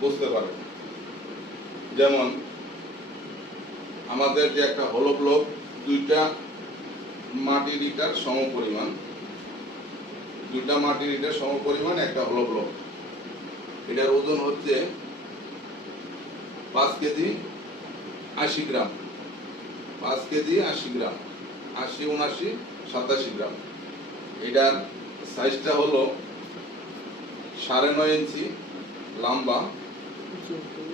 বুঝতে পারেন। যেমন আমাদের যে একটা হলো ব্লক, দুইটা মাটির ইটার সমপরিমাণ, একটা হলো ব্লক। এটার ওজন হচ্ছে 5 কেজি 80 গ্রাম, 5 কেজি 80 গ্রাম, 80, 79, 87 গ্রাম। এটার সাইজটা হলো 9.5 ইঞ্চি লম্বা,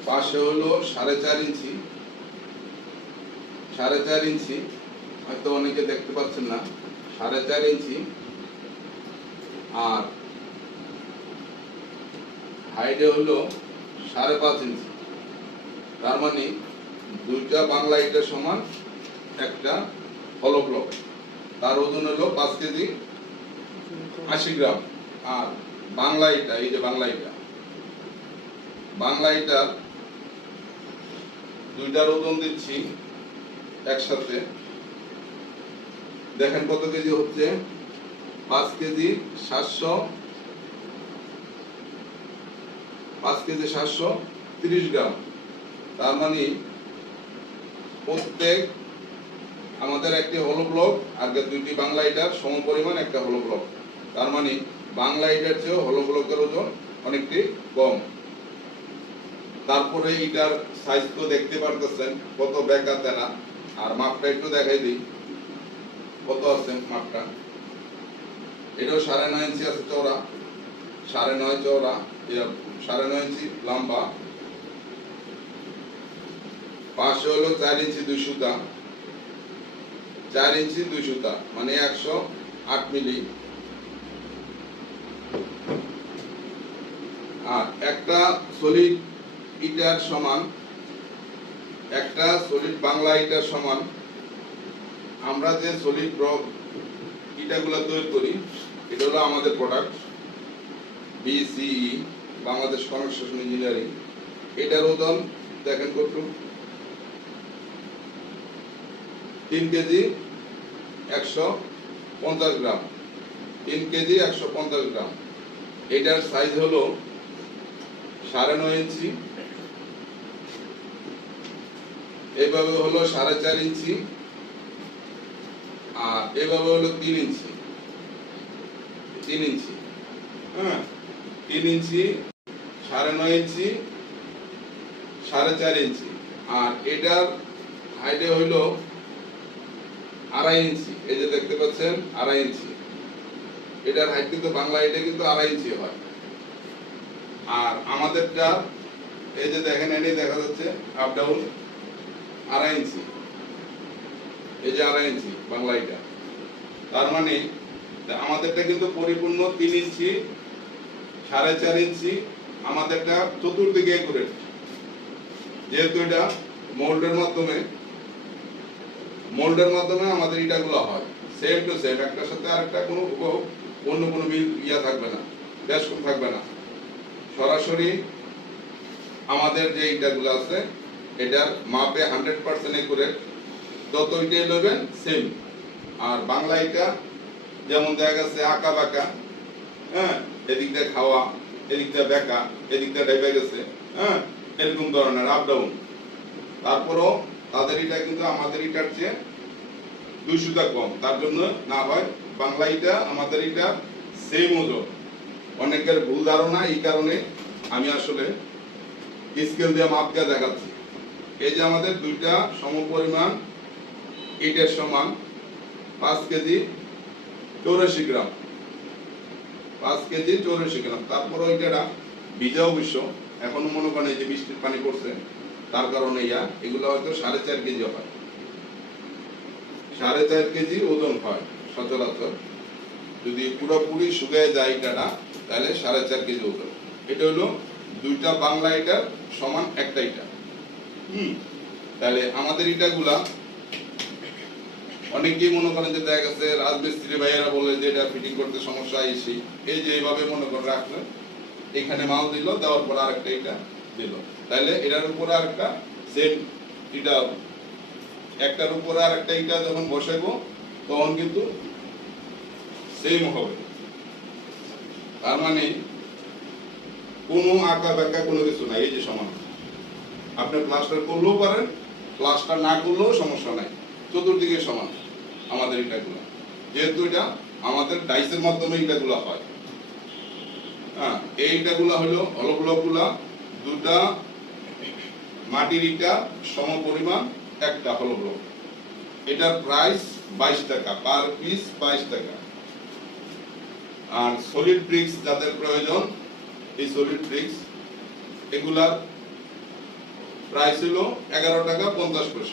পাশে হলো 4.5 ইঞ্চি, 4.5 ইঞ্চি, হয়তো অনেকে দেখতে পাচ্ছেন না, 4.5 ইঞ্চি। আর হাইটে হলো 5.5 ইঞ্চি। তার মানে দুইটা বাংলা ইটের সমান একটা হলো ব্লক। তার ওজন হলো 5 কেজি 80 গ্রাম। আর বাংলা ইটা, এই যে বাংলা ইটা দুইটার ওজন দিচ্ছি একসাথে, দেখেন কত কেজি হচ্ছে, 5 কেজি 730 গ্রাম। তার মানে প্রত্যেক আমাদের একটি হলো ব্লক আর দুইটি বাংলা ইটার সমপরিমাণ একটা হলো ব্লক। তার মানে বাংলা ইটার চেয়ে হলো ব্লকের ওজন অনেকটি কম। তারপরে এটার সাইজ তো দেখতে পারতেছেন কত বেঁকা তেনা। আর মাপটা একটু দেখাই দিই কত আছে মাপটা। এটাও 9.5 ইঞ্চি আছে চওড়া, 9.5 চওড়া, 9.5 ইঞ্চি লম্বা, পাশে হলো 4 ইঞ্চি 2 সুতা, 4 ইঞ্চি 2 সুতা, মানে 108 মিলি। আর একটা সলিড ইটার সমান, একটা সলিড বাংলা ইটার সমান আমরা যে সলিড ব্লক ইটাগুলো তৈরি করি, এটা হলো আমাদের product BCE, Bangladesh construction engineering. এটার ওজন দেখেন কত, 3 কেজি 150 গ্রাম, 3 কেজি 150 গ্রাম। এটার সাইজ হলো 9.5 ইঞ্চি, এভাবে হলো 4.5 ইঞ্চি, আর এভাবে হলো 3 ইঞ্চি, 3 ইঞ্চি, হ্যাঁ 3 ইঞ্চি, 9.5 ইঞ্চি, 4.5 ইঞ্চি। আর এটার হাইটে হইলো 2.5 ইঞ্চি, এই যে দেখতে পাচ্ছেন 2.5 ইঞ্চি। এটার হাইট কিন্তু বাংলা এটা কিন্তু 2.5 ইঞ্চি হয়। আর আমাদেরটা এই যে দেখেন, এনে দেখা যাচ্ছে আপ ডাউন 2.5 ইঞ্চি, এই যে 2.5 ইঞ্চি বাংলা এটা। তার মানে আমাদেরটা কিন্তু পরিপূর্ণ 3 ইঞ্চি, 4.5 ইঞ্চি। আমাদেরটা চতুর্দিকে একুরেট, যেহেতু এটা মোল্ডের মাধ্যমে আমাদের ইটাগুলো হয় সেম টু সেম, একটার সাথে আরেকটা কোনো অন্য কোনো মিল থাকবে না, বেশ কম থাকবে না। সরাসরি আমাদের যে ইটাগুলো আছে এটার মাপে 100% একুরেট, যত ইটাই নেবেন সেম। আর বাংলা ইটা যেমন দেখা গেছে আঁকা বাঁকা, হ্যাঁ এদিক দিয়ে খাওয়া, এদিক দিয়ে বেঁকা, এদিক দিয়ে ডাইবে গেছে, হ্যাঁ এরকম ধরনের আপ ডাউন। তারপরও তাদের ইটা কিন্তু আমাদের ইটার চেয়ে 2 সুতা কম, তার জন্য না হয় বাংলা ইটা আমাদের ইটা সেম ওজন। অনেকের ভুল ধারণা, এই কারণে আমি আসলে স্কেল দিয়ে মাপ দিয়ে দেখাচ্ছি। এই যে আমাদের দুইটা সমপরিমাণ ইটের সমান 5 কেজি 84 গ্রাম, 5 কেজি 84 গ্রাম। তারপর ওইটা ভিজা অবশ্য, এখনো মনে করেন এই যে বৃষ্টির পানি পড়ছে তার কারণে এগুলো হয়তো 4.5 কেজি হয়, 4.5 কেজি ওজন হয় সচরাচর। যদি পুরোপুরি শুকিয়ে যায় ইটাটা তাহলে 4.5 কেজি ওজন। এটা হলো দুইটা বাংলা ইটার সমান একটা ইটা। তাহলে আমাদের ইটাগুলা অনেকেই মনে করেন যে দেখা গেছে রাজমিস্ত্রি ভাইয়েরা বলে যে এটা ফিটিং করতে সমস্যা এসে, এই যে এইভাবে মনে করে রাখলে এখানে মাল দিল, দেওয়ার পর আরেকটা ইটা দিল, তাহলে এটার উপর আরেকটা সেম ইটা, একটার উপরে আরেকটা ইটা যখন বসাইবো তখন কিন্তু সেম হবে। তার মানে কোনো আঁকা বাঁকা কোনো কিছু নাই, এই যে সমান। আপনি প্লাস্টার করলেও পারেন, প্লাস্টার না করলেও সমস্যা নাই, চতুর্দিকে সমান আমাদের ইটাগুলো। যেহেতু এটা আমাদের ডাইসের মাধ্যমে ইটাগুলো হয়। হ্যাঁ, এই ইটাগুলো হলো হলো ব্লকগুলা দুটা মাটির ইটা সম পরিমাণ একটা হলো ব্লক। এটার প্রাইস 22 টাকা, পার পিস 22 টাকা। আর সলিড ব্রিক্স যাদের প্রয়োজন, এই সলিড ব্রিক্স এগুলার প্রাইস হলো 11 টাকা 50 পয়সা।